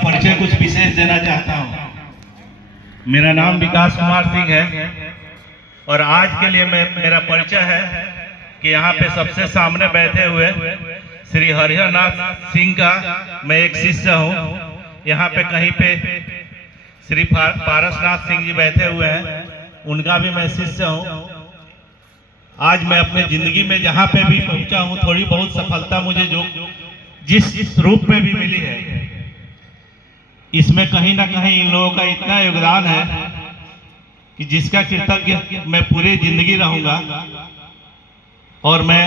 परिचय कुछ विशेष देना चाहता हूँ। मेरा नाम विकास कुमार सिंह है और आज के लिए मेरा परिचय है कि यहाँ पे सबसे सामने बैठे हुए श्री हरिहरनाथ सिंह का मैं एक शिष्य हूँ। यहाँ पे कहीं पे श्री पारसनाथ सिंह जी बैठे हुए हैं, उनका भी मैं शिष्य हूँ। आज मैं अपने जिंदगी में जहाँ पे भी पहुँचा हूँ, थोड़ी बहुत सफलता मुझे जो जिस रूप में भी मिली है, इसमें कहीं ना कहीं इन लोगों का इतना योगदान है कि जिसका कृतज्ञ मैं पूरी जिंदगी रहूंगा। और मैं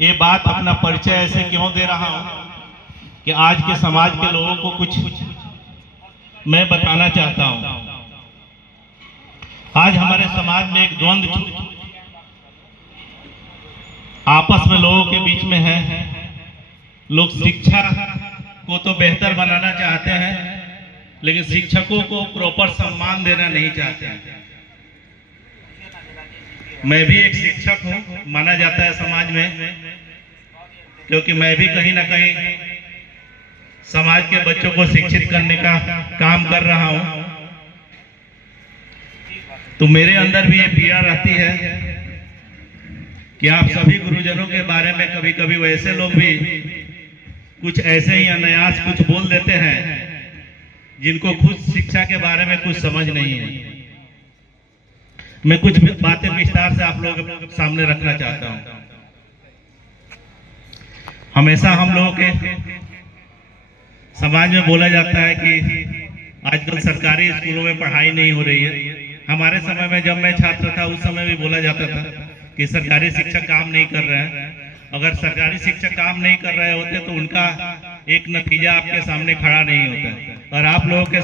ये बात अपना परिचय ऐसे क्यों दे रहा हूं कि आज के समाज के लोगों को कुछ मैं बताना चाहता हूं। आज हमारे समाज में एक द्वंद्व आपस में लोगों के बीच में है। लोग शिक्षा को तो बेहतर बनाना चाहते हैं, लेकिन शिक्षकों को प्रॉपर सम्मान देना नहीं चाहते हैं। मैं भी एक शिक्षक हूं, माना जाता है समाज में, क्योंकि मैं भी कहीं ना कहीं समाज के बच्चों को शिक्षित करने का काम कर रहा हूं। तो मेरे अंदर भी ये पीड़ा रहती है कि आप सभी गुरुजनों के बारे में कभी कभी वैसे लोग भी कुछ ऐसे ही अनायास कुछ बोल देते हैं जिनको खुद शिक्षा के बारे में कुछ समझ नहीं है। मैं कुछ बातें विस्तार से आप लोगों के सामने रखना चाहता हूं। हमेशा हम लोगों के समाज में बोला जाता है कि आजकल सरकारी स्कूलों में पढ़ाई नहीं हो रही है। हमारे समय में जब मैं छात्र था, उस समय भी बोला जाता था कि सरकारी शिक्षक काम नहीं कर रहे हैं। अगर सरकारी शिक्षक काम नहीं कर रहे होते तो उनका एक नतीजा आपके सामने खड़ा नहीं होता। और आप लोगों के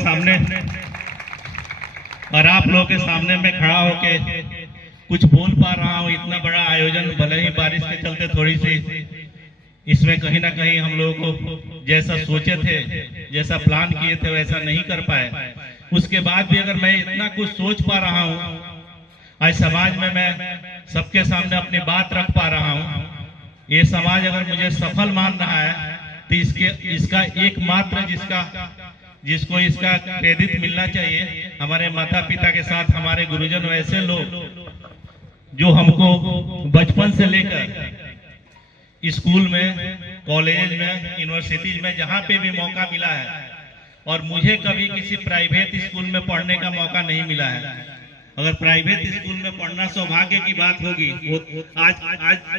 सामने मैं खड़ा होके कुछ बोल पा रहा हूँ। इतना बड़ा आयोजन, भले ही बारिश के चलते थोड़ी सी इसमें कहीं ना कहीं हम लोगों को जैसा सोचे थे, जैसा प्लान किए थे, वैसा नहीं कर पाए। उसके बाद भी अगर मैं इतना कुछ सोच पा रहा हूँ, आज समाज में मैं सबके सामने अपनी बात रख पा रहा हूँ, ये समाज अगर मुझे सफल मान रहा है तो इसका एकमात्र जिसको इसका क्रेडिट मिलना चाहिए, हमारे माता पिता के साथ हमारे गुरुजन, वैसे लोग जो हमको बचपन से लेकर स्कूल में, कॉलेज में, यूनिवर्सिटीज में जहाँ पे भी मौका मिला है, और मुझे कभी किसी प्राइवेट स्कूल में पढ़ने का मौका नहीं मिला है। अगर प्राइवेट स्कूल में पढ़ना सौभाग्य की बात होगी, आज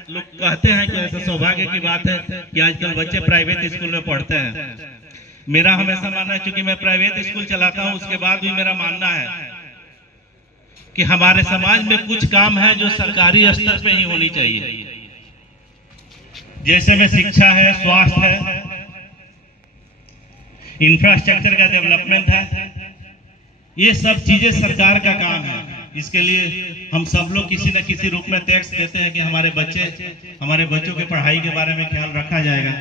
लोग कहते हैं कि ऐसा सौभाग्य की बात है कि आजकल बच्चे प्राइवेट स्कूल में पढ़ते हैं। मेरा हमेशा मानना है, चूंकि मैं प्राइवेट स्कूल चलाता हूं, उसके बाद भी मेरा मानना है कि हमारे समाज में कुछ काम है जो सरकारी स्तर पे ही होनी चाहिए। जैसे में शिक्षा है, स्वास्थ्य है, इंफ्रास्ट्रक्चर का डेवलपमेंट है, ये सब चीजें सरकार का काम है। इसके लिए हम सब लोग किसी न किसी रूप में टैक्स देते हैं कि हमारे बच्चों के पढ़ाई के बारे में ख्याल रखा जाएगा।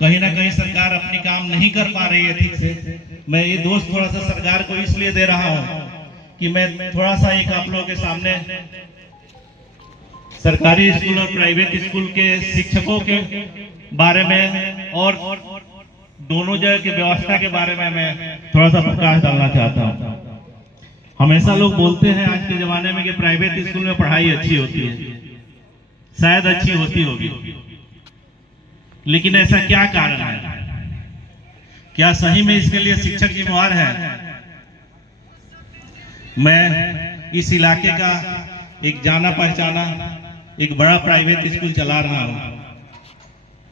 कहीं ना कहीं सरकार अपनी काम नहीं कर पा रही है ठीक से। मैं ये दोष थोड़ा सा सरकार को इसलिए दे रहा हूँ कि मैं थोड़ा सा एक आप लोगों के सामने सरकारी स्कूल और प्राइवेट स्कूल के शिक्षकों के बारे में और दोनों जगह की व्यवस्था के बारे में मैं थोड़ा सा प्रकाश डालना चाहता हूँ। हमेशा लोग बोलते हैं आज के जमाने में कि प्राइवेट स्कूल में पढ़ाई अच्छी होती है, शायद अच्छी होती होगी, लेकिन ऐसा क्या कारण है? क्या सही में इसके लिए शिक्षक जिम्मेवार है? मैं इस इलाके का एक जाना पहचाना एक बड़ा प्राइवेट स्कूल चला रहा हूँ,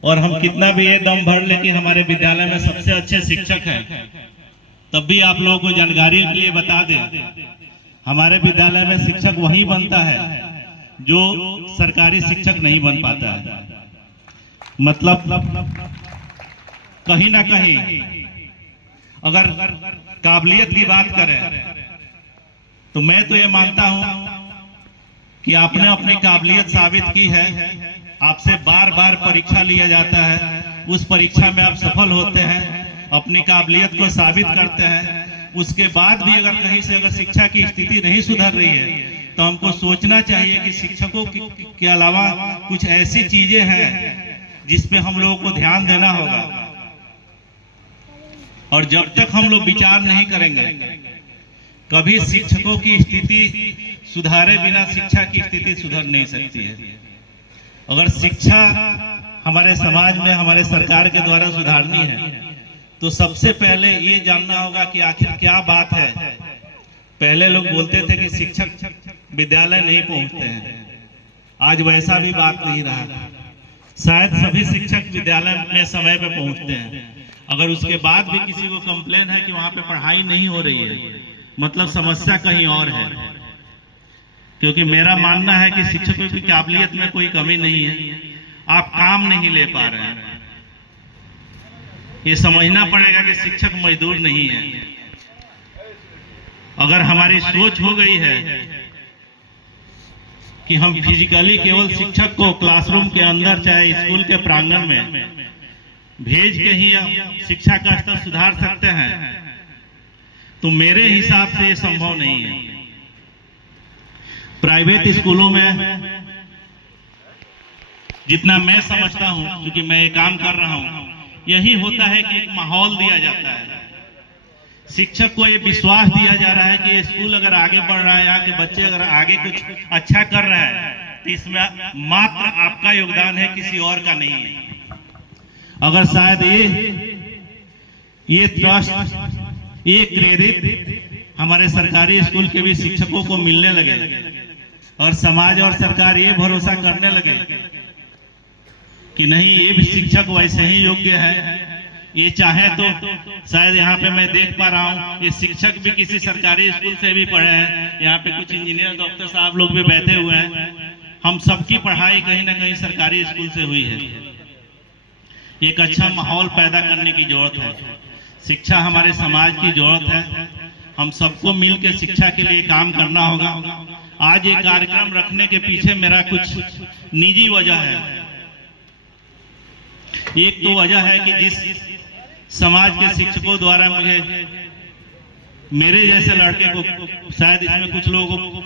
और हम कितना भी ये दम भर ले कि हमारे विद्यालय में सबसे अच्छे शिक्षक हैं, तब भी आप लोगों को जानकारी के लिए बता दें, हमारे विद्यालय में शिक्षक वही बनता है जो सरकारी शिक्षक नहीं बन पाता है। मतलब कहीं ना कहीं अगर काबिलियत की बात करें तो मैं तो ये मानता हूं कि आपने अपनी काबिलियत साबित की है। आपसे बार बार परीक्षा लिया जाता है, उस परीक्षा में आप सफल होते हैं, अपनी काबिलियत को साबित करते हैं। उसके बाद भी अगर कहीं से अगर शिक्षा की स्थिति नहीं सुधर रही है तो हमको सोचना चाहिए कि शिक्षकों के अलावा कुछ ऐसी चीजें हैं जिस पे हम लोगों को ध्यान देना होगा। और जब तक हम लोग विचार नहीं करेंगे, कभी शिक्षकों की स्थिति सुधारे बिना शिक्षा की स्थिति सुधर नहीं सकती है। अगर शिक्षा हमारे समाज में हमारे सरकार के द्वारा सुधारनी है तो सबसे पहले ये जानना होगा कि आखिर क्या बात है। पहले लोग बोलते थे कि शिक्षक विद्यालय नहीं पहुंचते हैं, आज वैसा भी बात नहीं रहा। शायद सभी शिक्षक विद्यालय में समय पे पहुंचते हैं। अगर उसके बाद भी किसी को कंप्लेन है कि वहां पे पढ़ाई नहीं हो रही है, मतलब समस्या कहीं और है। क्योंकि मेरा मानना है कि शिक्षकों की काबिलियत में कोई कमी नहीं है, आप काम नहीं ले पा रहे हैं। ये समझना पड़ेगा कि शिक्षक मजदूर नहीं है। अगर हमारी सोच हो गई है कि हम फिजिकली केवल शिक्षक को क्लासरूम के अंदर चाहे स्कूल के प्रांगण में भेज के ही शिक्षा का स्तर सुधार सकते हैं, तो मेरे हिसाब से ये संभव नहीं है। प्राइवेट स्कूलों में जितना मैं समझता हूं, क्योंकि मैं ये काम कर रहा हूं, यही होता है कि एक माहौल दिया जाता है। शिक्षक को ये विश्वास दिया जा रहा है कि ये स्कूल अगर आगे बढ़ रहा है, यहाँ के बच्चे अगर आगे कुछ अच्छा कर रहे हैं, तो इसमें मात्र आपका योगदान है, किसी और का नहीं है। अगर शायद ये ट्रस्ट, ये क्रेडिट हमारे सरकारी स्कूल के भी शिक्षकों को मिलने लगे और समाज और सरकार ये भरोसा करने लगे कि नहीं, ये भी शिक्षक वैसे ही योग्य है, ये चाहे तो शायद यहाँ पे मैं देख पा रहा हूँ ये शिक्षक भी किसी सरकारी स्कूल से भी पढ़े हैं। यहाँ पे कुछ इंजीनियर डॉक्टर साहब लोग भी बैठे हुए हैं। हम सबकी पढ़ाई कहीं ना कहीं सरकारी स्कूल से हुई है। एक अच्छा माहौल पैदा करने की जरूरत है। शिक्षा हमारे समाज की जरूरत है। हम सबको मिलकर शिक्षा के लिए काम करना होगा। आज ये कार्यक्रम रखने के पीछे मेरा कुछ निजी वजह है। एक तो वजह है कि जिस समाज के शिक्षकों द्वारा मुझे, मेरे जैसे लड़के को, शायद इसमें कुछ लोगों को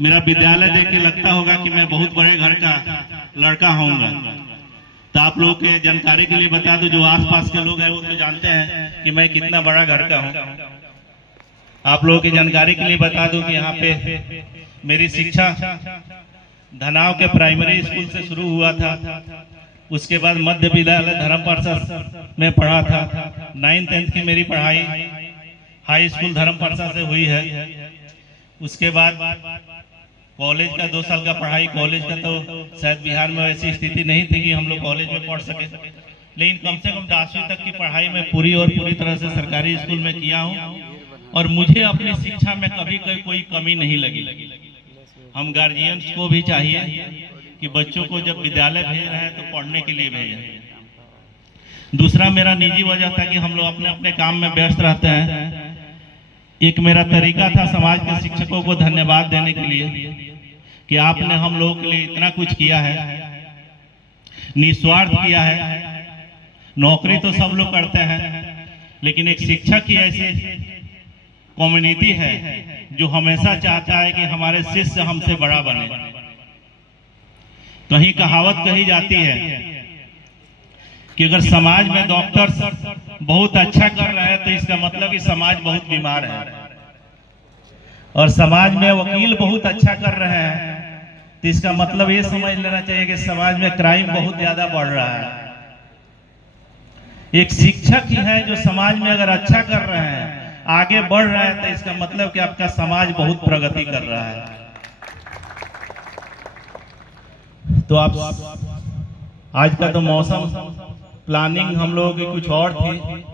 मेरा विद्यालय देख के लगता होगा कि मैं बहुत बड़े घर का लड़का होऊंगा। तो आप लोगों के जानकारी के लिए बता दूं, जो आसपास के लोग हैं वो तो जानते हैं कि मैं कितना बड़ा घर का हूं। आप लोगों की जानकारी के लिए बता दूं कि यहाँ पे मेरी शिक्षा धनाव के प्राइमरी स्कूल से शुरू हुआ था। उसके बाद मध्य विद्यालय धर्म पार्षद में पढ़ा था। 9th 10th की मेरी पढ़ाई हाई स्कूल धर्म पार्षद से हुई है। उसके बाद कॉलेज का 2 साल का पढ़ाई, कॉलेज का तो शायद बिहार में वैसी स्थिति नहीं थी कि हम लोग कॉलेज में पढ़ सके, लेकिन कम से कम 10वीं तक की पढ़ाई में पूरी तरह से सरकारी स्कूल में किया हूँ और मुझे अपनी शिक्षा में कभी कोई कमी नहीं लगी। हम गार्जियंस को भी चाहिए कि बच्चों को जब विद्यालय भेज रहे हैं तो पढ़ने के लिए भेजें। दूसरा मेरा निजी वजह था कि हम लोग अपने अपने काम में व्यस्त रहते हैं। एक मेरा तरीका था समाज के शिक्षकों को धन्यवाद देने के लिए कि आपने हम लोगों के लिए इतना कुछ किया है, निस्वार्थ किया है। नौकरी तो सब लोग करते हैं, लेकिन एक शिक्षक की ऐसी कम्युनिटी है जो हमेशा चाहता है कि हमारे शिष्य हमसे बड़ा बने। कहीं कहावत कही जाती है कि अगर समाज में डॉक्टर बहुत अच्छा कर रहे हैं तो इसका मतलब कि समाज बहुत बीमार है, और समाज में वकील बहुत अच्छा कर रहे हैं तो इसका मतलब ये समझ लेना चाहिए कि समाज में क्राइम बहुत ज्यादा बढ़ रहा है। एक शिक्षक ही है जो समाज में अगर अच्छा कर रहे हैं, आगे बढ़ रहा है, तो इसका मतलब कि आपका समाज बहुत प्रगति कर रहा है। तो आप आज का तो मौसम प्लानिंग हम लोगों की कुछ और थी।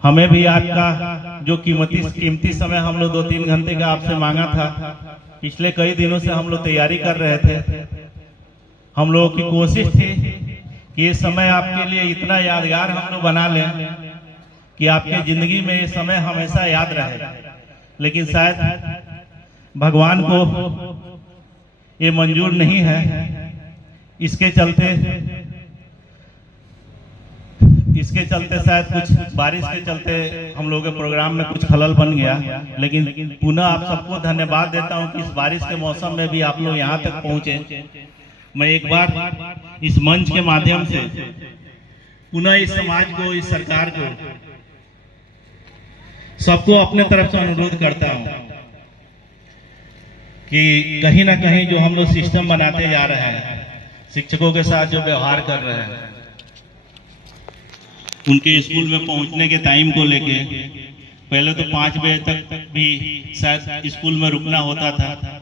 हमें भी आपका जो कीमती समय हम लोग 2-3 घंटे का आपसे मांगा था। पिछले कई दिनों से हम लोग तैयारी कर रहे थे। हम लोगों की कोशिश थी कि ये समय आपके लिए इतना यादगार हम लोग बना लें कि आपकी जिंदगी में ये समय हमेशा याद रहे। लेकिन शायद भगवान को ये मंजूर नहीं है। इसके चलते शायद कुछ बारिश के चलते हम लोगों के प्रोग्राम में कुछ खलल बन गया। लेकिन पुनः आप सबको धन्यवाद देता हूं कि इस बारिश के मौसम में भी आप लोग यहां तक पहुंचे। मैं एक बार इस मंच के माध्यम से पुनः इस समाज को, इस सरकार को सबको अपने तरफ से अनुरोध करता हूं कि कहीं ना कहीं जो हम लोग सिस्टम बनाते जा रहे हैं, शिक्षकों के साथ जो व्यवहार कर रहे हैं, उनके स्कूल में पहुंचने के टाइम को लेके, पहले तो 5 बजे तक भी शायद स्कूल में रुकना होता था।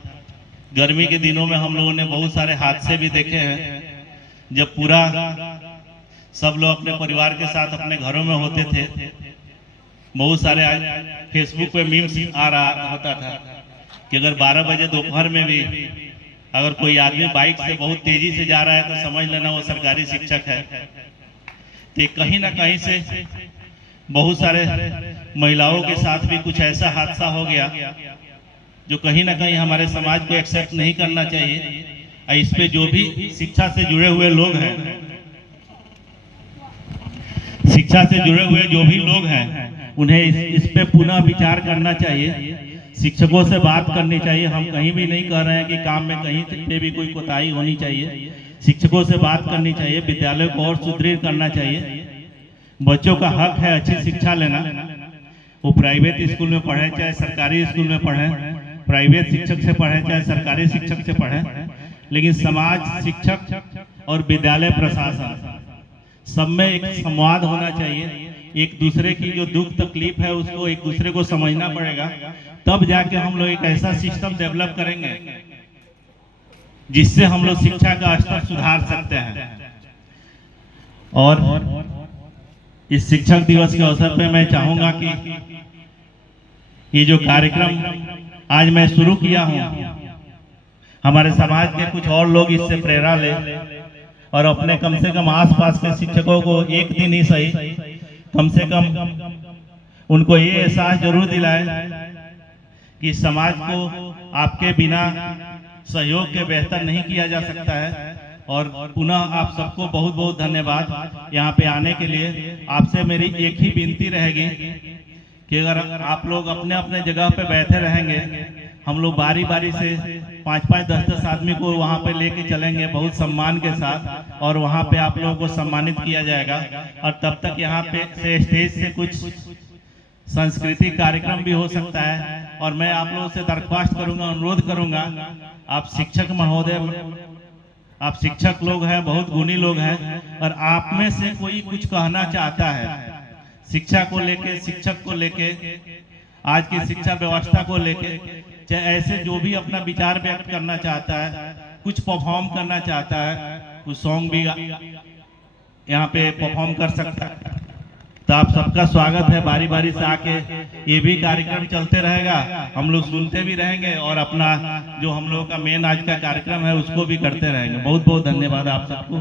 गर्मी के दिनों में हम लोगों ने बहुत सारे हादसे भी देखे हैं, जब पूरा सब लोग अपने परिवार के साथ अपने घरों में होते थे। बहुत सारे फेसबुक पे मीम्स आ रहा होता था कि अगर 12 बजे दोपहर में भी अगर कोई आदमी बाइक से बहुत तेजी से जा रहा है तो समझ लेना वो सरकारी शिक्षक है। तो कहीं ना कहीं से बहुत सारे महिलाओं के साथ भी कुछ ऐसा हादसा हो गया जो कहीं ना कहीं हमारे समाज को एक्सेप्ट नहीं करना चाहिए। इस पे जो भी शिक्षा से जुड़े हुए लोग हैं, शिक्षा से जुड़े हुए जो भी लोग हैं, उन्हें इस पे पुनः विचार करना चाहिए। शिक्षकों से बात करनी चाहिए। हम कहीं भी नहीं कह रहे हैं कि काम में कहीं पे भी कोई कोताही होनी चाहिए। शिक्षकों से बात करनी चाहिए। विद्यालय को और सुदृढ़ करना चाहिए। बच्चों का हक है अच्छी शिक्षा लेना। वो प्राइवेट स्कूल में पढ़े चाहे सरकारी स्कूल में पढ़े, प्राइवेट शिक्षक से पढ़े चाहे सरकारी शिक्षक से पढ़े, लेकिन समाज, शिक्षक और विद्यालय प्रशासन सब में एक संवाद होना चाहिए। एक दूसरे की जो दुख तकलीफ है उसको एक दूसरे को समझना पड़ेगा, तब जाके हम लोग एक ऐसा सिस्टम डेवलप करेंगे जिससे हम लोग शिक्षा का स्तर सुधार सकते हैं। और इस शिक्षक दिवस के अवसर पे मैं चाहूंगा कि ये जो कार्यक्रम आज मैं शुरू किया हूं, हमारे समाज के कुछ और लोग इससे प्रेरणा ले और अपने कम से कम आसपास के शिक्षकों को एक दिन ही सही, कम से कम उनको ये एहसास जरूर दिलाए कि समाज को आपके बिना सहयोग के बेहतर नहीं किया जा सकता है। और पुनः आप सबको बहुत बहुत धन्यवाद यहाँ पे आने के लिए। आपसे मेरी एक ही विनती रहेगी कि अगर आप लोग अपने अपने जगह पे बैठे रहेंगे, हम लोग बारी बारी से 5-5, 10-10 आदमी को वहाँ पे लेके चलेंगे बहुत सम्मान के साथ, और वहाँ पे आप लोगों को सम्मानित किया जाएगा। और तब तक यहाँ पे से स्टेज से कुछ सांस्कृतिक कार्यक्रम भी हो सकता है। और मैं आप लोगों से दरख्वास्त करूंगा, अनुरोध करूंगा, आप शिक्षक महोदय, आप शिक्षक लोग हैं, बहुत गुणी लोग हैं, और आप में से कोई कुछ कहना चाहता है शिक्षा को लेके, शिक्षक को लेके, आज की शिक्षा व्यवस्था को लेके, चाहे ऐसे जो भी अपना विचार व्यक्त करना चाहता है, कुछ परफॉर्म करना चाहता है, कुछ सॉन्ग भी यहाँ पे परफॉर्म कर सकता है, तो आप सबका स्वागत है। बारी बारी से आके ये भी कार्यक्रम चलते रहेगा, हम लोग सुनते भी रहेंगे और अपना जो हम लोगों का मेन आज का कार्यक्रम है उसको भी करते रहेंगे। बहुत बहुत धन्यवाद आप सबको।